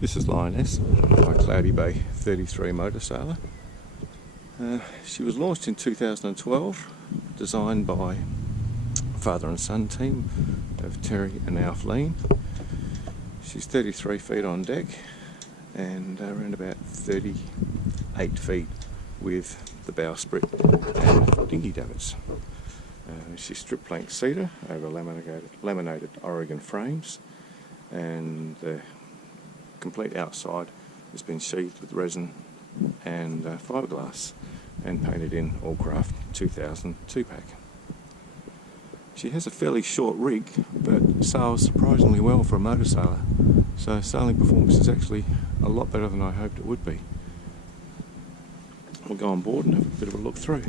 This is Lioness, my Cloudy Bay 33 motor sailor. She was launched in 2012, designed by father and son team of Terry and Alf Lean. She's 33 feet on deck and around about 38 feet with the bowsprit and dinghy davits. She's strip plank cedar over laminated Oregon frames, and the complete outside has been sheathed with resin and fiberglass and painted in Allcraft 2000 2-pack. She has a fairly short rig but sails surprisingly well for a motor sailor, so sailing performance is actually a lot better than I hoped it would be. We'll go on board and have a bit of a look through.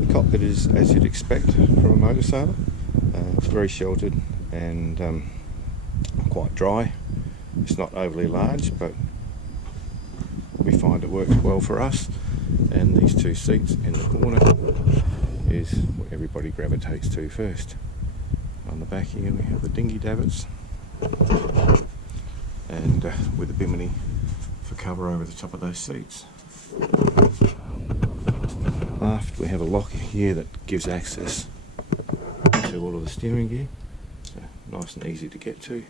The cockpit is as you'd expect from a motor sailor. It's very sheltered and quite dry. It's not overly large, but we find it works well for us. And these two seats in the corner is what everybody gravitates to first. On the back here we have the dinghy davits, and with a bimini for cover over the top of those seats. Aft we have a lock here that gives access to all of the steering gear, so nice and easy to get to.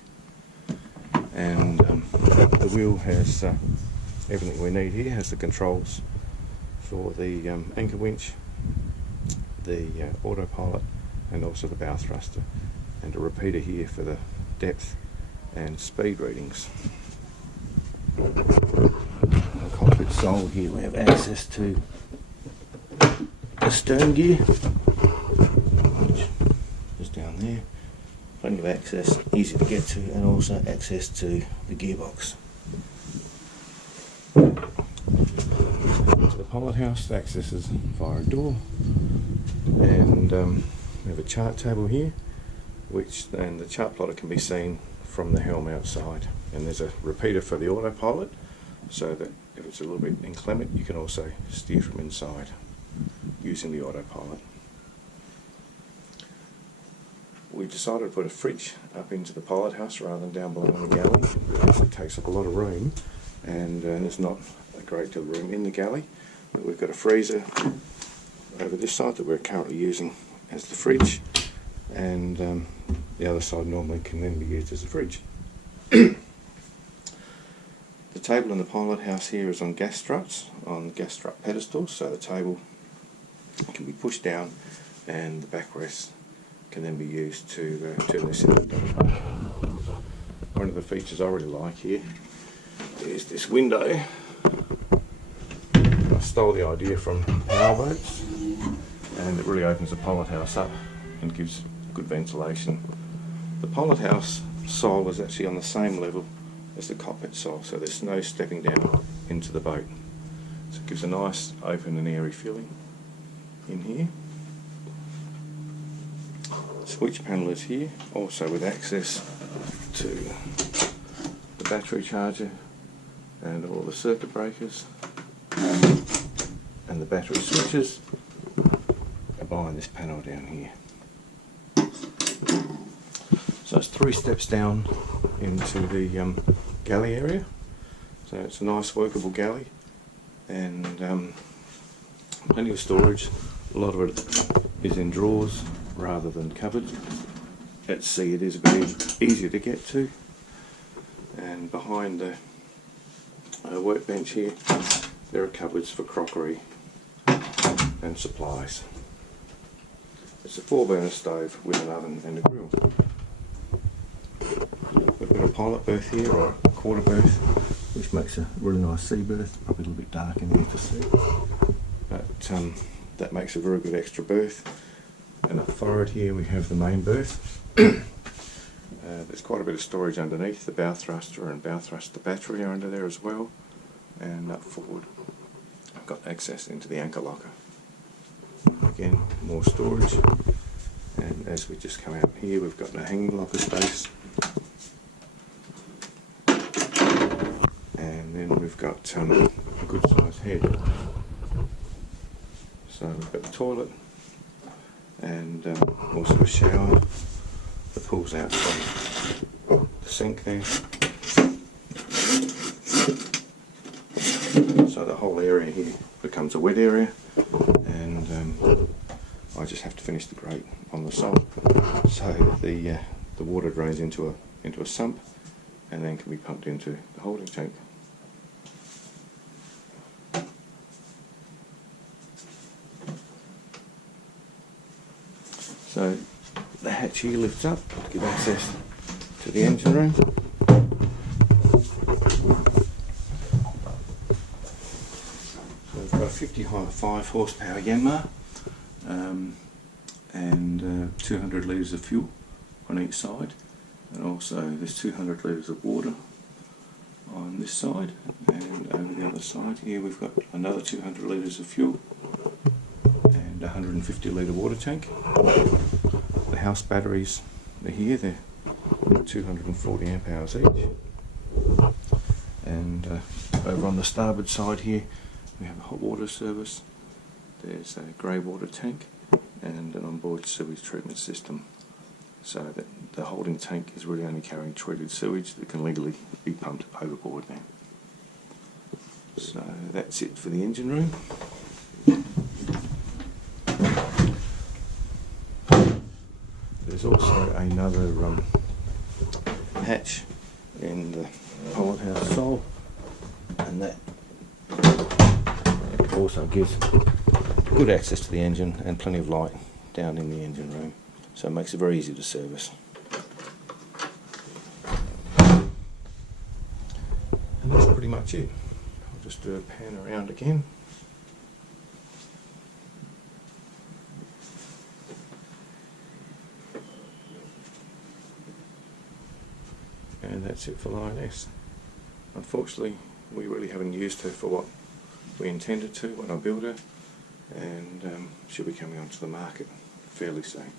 And the wheel has everything we need here. Has the controls for the anchor winch, the autopilot, and also the bow thruster, and a repeater here for the depth and speed readings. On the cockpit sole here we have access to the stern gear, which is down there. Plenty of access, easy to get to, and also access to the gearbox. To the pilot house, access is via a door, and we have a chart table here, and the chart plotter can be seen from the helm outside, and there's a repeater for the autopilot, so that if it's a little bit inclement you can also steer from inside using the autopilot. We decided to put a fridge up into the pilot house rather than down below in the galley, because it takes up a lot of room, and there's not a great deal of room in the galley. But we've got a freezer over this side that we're currently using as the fridge, and the other side normally can then be used as a fridge. The table in the pilot house here is on gas struts, on gas strut pedestals, so the table can be pushed down and the backrest can then be used to turn this into a double. One of the features I really like here is this window. I stole the idea from powerboats, and it really opens the pilot house up and gives good ventilation. The pilot house sole is actually on the same level as the cockpit sole, so there's no stepping down into the boat. So it gives a nice open and airy feeling in here. Switch panel is here, also with access to the battery charger and all the circuit breakers, and the battery switches are behind this panel down here. So it's 3 steps down into the galley area, so it's a nice workable galley, and plenty of storage. A lot of it is in drawers rather than cupboards. At sea it is a bit easier to get to, and behind the workbench here there are cupboards for crockery and supplies. It's a 4-burner stove with an oven and a grill. We've got a pilot berth here, or a quarter berth, which makes a really nice sea berth. Probably a little bit dark in here to see, but that makes a very good extra berth. And up forward here we have the main berth. There's quite a bit of storage underneath. The bow thruster and bow thruster battery are under there as well, and up forward I've got access into the anchor locker. Again, more storage, and as we just come out here we've got a hanging locker space, and then we've got a good sized head. So we've got the toilet and also a shower that pulls out from the sink there. So the whole area here becomes a wet area, and I just have to finish the grate on the side, so the water drains into a sump and then can be pumped into the holding tank. So the hatch here lifts up to give access to the engine room. So we've got a 55 horsepower Yanmar and 200 litres of fuel on each side, and also there's 200 litres of water on this side, and over the other side here we've got another 200 litres of fuel and 150 litre water tank. The house batteries are here, they're 240 amp hours each, and over on the starboard side here we have a hot water service. There's a grey water tank and an onboard sewage treatment system, so that the holding tank is really only carrying treated sewage that can legally be pumped overboard now. So that's it for the engine room. There's also another hatch in the pilot house sole, and that also gives good access to the engine and plenty of light down in the engine room, so it makes it very easy to service. And that's pretty much it. I'll just do a pan around again. And that's it for Lioness. Unfortunately, we really haven't used her for what we intended to when I built her, and she'll be coming onto the market fairly soon.